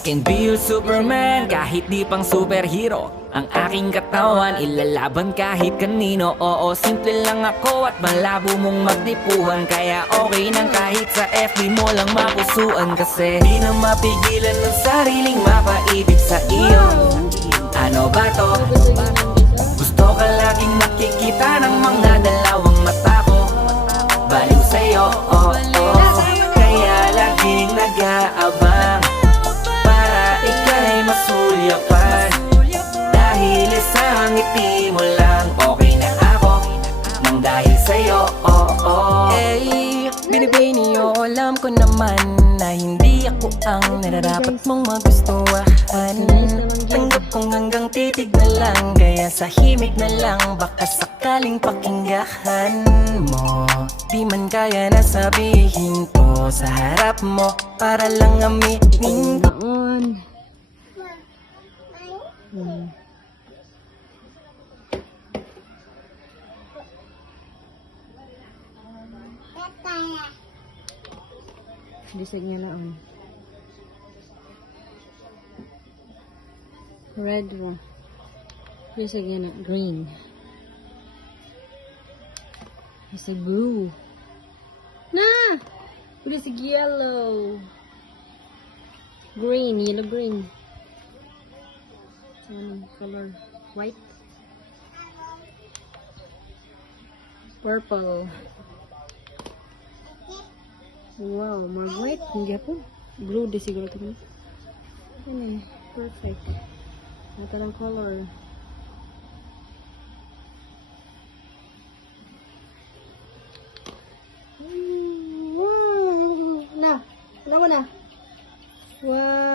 can be your Superman kahit di pang superhero. Ang aking katawan ilalaban kahit kanino. Oo, simple lang ako at malabo mong magdipuhan. Kaya okay nang kahit sa FB mo lang mapusuan. Kasi di na mapigilan ng sariling mapaibig sa iyo. Ano ba to? Gusto ka laging nakikita ng mga dalawang mata ko. Baliw sa'yo, oh, oh. Kaya laging nag-aabang para ika'y masulyapan. Dahil isang ngiti mo lang okay na ako. Nang dahil sa'yo, oh, oh. Hey, binibini o alam ko naman na hindi ako ang nararapat mong magustuhan. Tanggap kong hanggang titig na lang, kaya sa himig na lang baka sakaling pakinggan mo. Di man kaya na sabihin to sa harap mo, para lang aminin ko. Bisig niya na ang red ra. Bisig niya na green. Bisig blue. Na! Bisig yellow. Green, yellow green. Anong color? White. Purple. Wow, more white. Hindi po. Blue di siguro ito. Ano, perfect. Ito lang color. Wow! Na! Ano mo na? Wow!